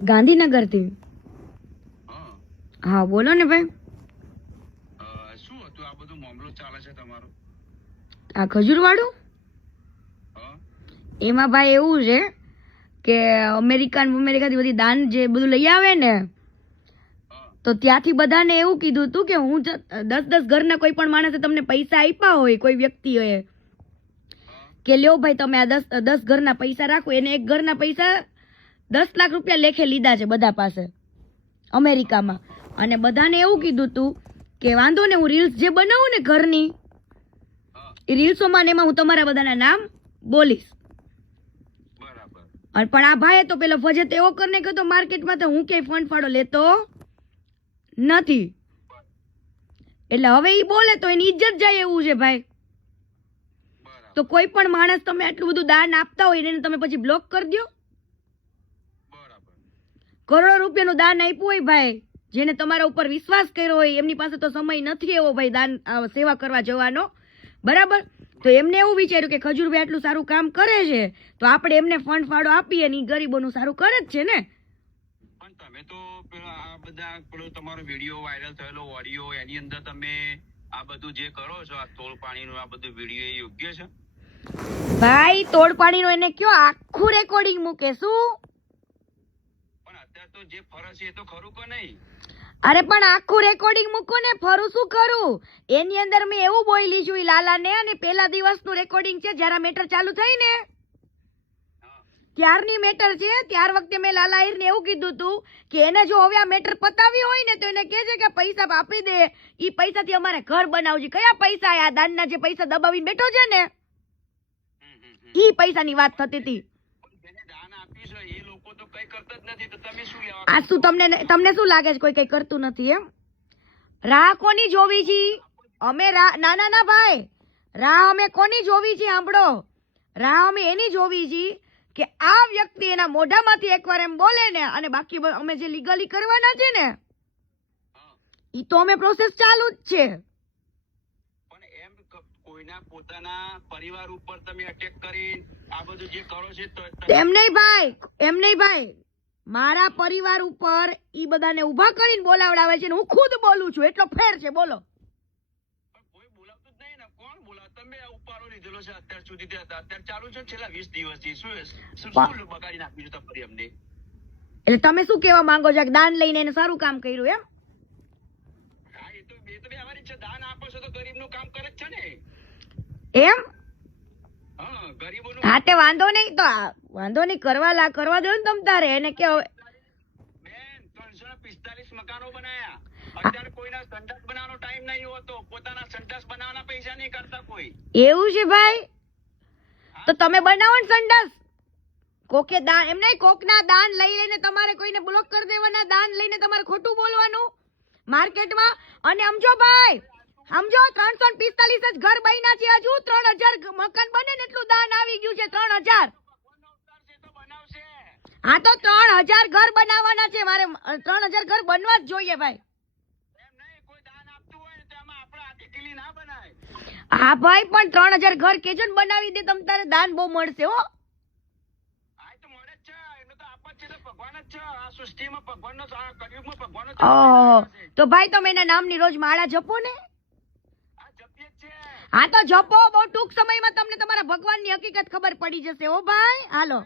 ગાંધીનગરથી. હા બોલો ને ભાઈ. શું હતું આ બધું મામલો ચાલે છે તમારો? આ ખજૂરવાળું એમાં ભાઈ એવું છે કે અમેરિકાથી બધી દાન જે બધું લઈ આવે ને, તો ત્યાંથી બધાને એવું કીધું હતું કે હું 10 ઘરના કોઈ પણ માણસે તમને પૈસા આપ્યા હોય, કોઈ વ્યક્તિએ કે લ્યો ભાઈ તમે આ 10 ઘરના પૈસા રાખો, એને એક ઘરના પૈસા 10 લાખ રૂપિયા લેખે લીધા છે બધા પાસે અમેરિકામાં. અને બધાને એવું કીધું હતું કે વાંધો ને હું રીલ્સ જે બનાવું ને ઘરની, એ રીલ્સોમાં ને એમાં હું તમારા બધાના નામ બોલીશ. પણ આ ભાઈએ તો પેલો ફજેત એવો કરીને કહ્યો માર્કેટમાં તો હું ક્યાંય ફંડ ફાળો લેતો નથી, એટલે હવે ઈ બોલે તો એની ઇજ્જત જાય એવું છે ભાઈ. તો કોઈ પણ માણસ તમે આટલું બધું દાન આપતા હોય એને તમે પછી બ્લોક કરી દો. કરોડો રૂપિયાનું દાન આપ્યું હોય ભાઈ, જેને તમારા ઉપર વિશ્વાસ કર્યો હોય, એમની પાસે તો સમય નથી એવો ભાઈ દાન સેવા કરવા જવાનો, બરાબર? તો એમને એવું વિચાર્યું કે ખજૂરભાઈ આટલું સારું કામ કરે છે તો આપણે એમને ફંડ ફાળો આપીએ ને, ગરીબોનું સારું કરે જ છે ને. પણ તમે તો આ બધા પેલો તમારો વિડીયો વાયરલ થયેલો ઓડિયો, એની અંદર તમે આ બધું જે કરો છો, આ તોડ પાણીનું આ બધું વિડીયો, એ યોગ્ય છે? ભાઈ તોડ પાણીનું એને કયો આખું રેકોર્ડિંગ મૂકે શું? પણ અત્યારે તો જે ફરજ છે એ તો ખરું કે નહીં? અરે પણ આખું રેકોર્ડિંગ મૂકો ને, ફરું શું કરું? એની અંદર મેં એવું બોલી છું લાલા ને, અને પહેલા દિવસનું રેકોર્ડિંગ છે જ્યારે મેટર ચાલુ થઈ ને ત્યારની મેટર છે. ત્યાર વખતે મેં લાલા આહિર ને એવું કીધું હતું કે એને જો હવે આ મેટર પતાવી હોય ને તો એને કહેજે કે પૈસા આપી દે, ઈ પૈસાથી અમારે ઘર બનાવજે. કયા પૈસા? આ દાનના જે પૈસા દબાવીને બેઠો છે ને, ઈ પૈસાની વાત થતી હતી. આ શું તમને શું લાગે છે કોઈ કઈ કરતું નથી એમ? રાહ કોની જોવી છે અમે? ના ભાઈ, રાહ અમે કોની જોવી છે સાંભળો, રાહ અમે એની જોવી છે કે આ વ્યક્તિ એના મોઢામાંથી એકવાર એમ બોલે ને, અને બાકી અમે જે લીગલી કરવાના છે ને ઈ તો અમે પ્રોસેસ ચાલુ જ છે. પણ એમ કોઈના પોતાના પરિવાર ઉપર તમે અટેક કરી આ બધું જે કરો છો એમ નહીં ભાઈ, મારા પરિવાર ઉપર ઈ બધાને ઉભા કરીને બોલાવડાવે છે ને હું ખુદ બોલું છું, એટલો ફેર છે. બોલો. કોઈ બોલાવતું જ નહીં ને, કોણ બોલાવ? તમે ઉપાડો લીધેલો છે અત્યાર સુધી, અત્યારે ચાલુ છે છેલ્લા 20 દિવસથી. શું બગાડી નાખ્યું છે તમારી અમને? એટલે તમે શું કહેવા માંગો છો કે દાન લઈને એને સારું કામ કર્યું એમ? હા, એ તો વ્યવહારિક છે. દાન આપો છો તો ગરીબનું કામ કરે જ છે ને એમ. હા, ગરીબોનું. હા તે વાંધો નહીં, તો વાંધો નહીં, કરવા દો ને તમ તારે એને કે બેન 345 મકાનો બનાયા, અત્યારે કોઈના સંડાસ બનાવવાનો ટાઈમ નહીં હોતો, પોતાના સંડાસ બનાવવાના પૈસા નહીં કરતા કોઈ. એવું છે ભાઈ? તો તમે બનાવો ને સંડાસ. કોકે દાન એમ નહીં, કોકના દાન લઈ લઈને તમારે કોઈને બ્લોક કરી દેવાના, દાન લઈને તમારે ખોટું બોલવાનું માર્કેટમાં. અને સમજો ભાઈ, સમજો 345 જ ઘર બન્યા છે, હજુ 3000 મકાન બને ને એટલું દાન આવી ગયું છે. 3000. હા તો 3000 ઘર બનાવવાના છે મારે, 3000 ઘર બનવા જ જોઈએ ભાઈ. હા ભાઈ, પણ 3000 ઘર કેજો ને બનાવી દે તમ તારે, દાન બહુ મળશે હો. તો ભાઈ તમે એના નામની રોજ માળા જપો ને. હા તો જપો, બહુ ટૂંક સમયમાં તમને તમારા ભગવાનની હકીકત ખબર પડી જશે હો ભાઈ. હાલો.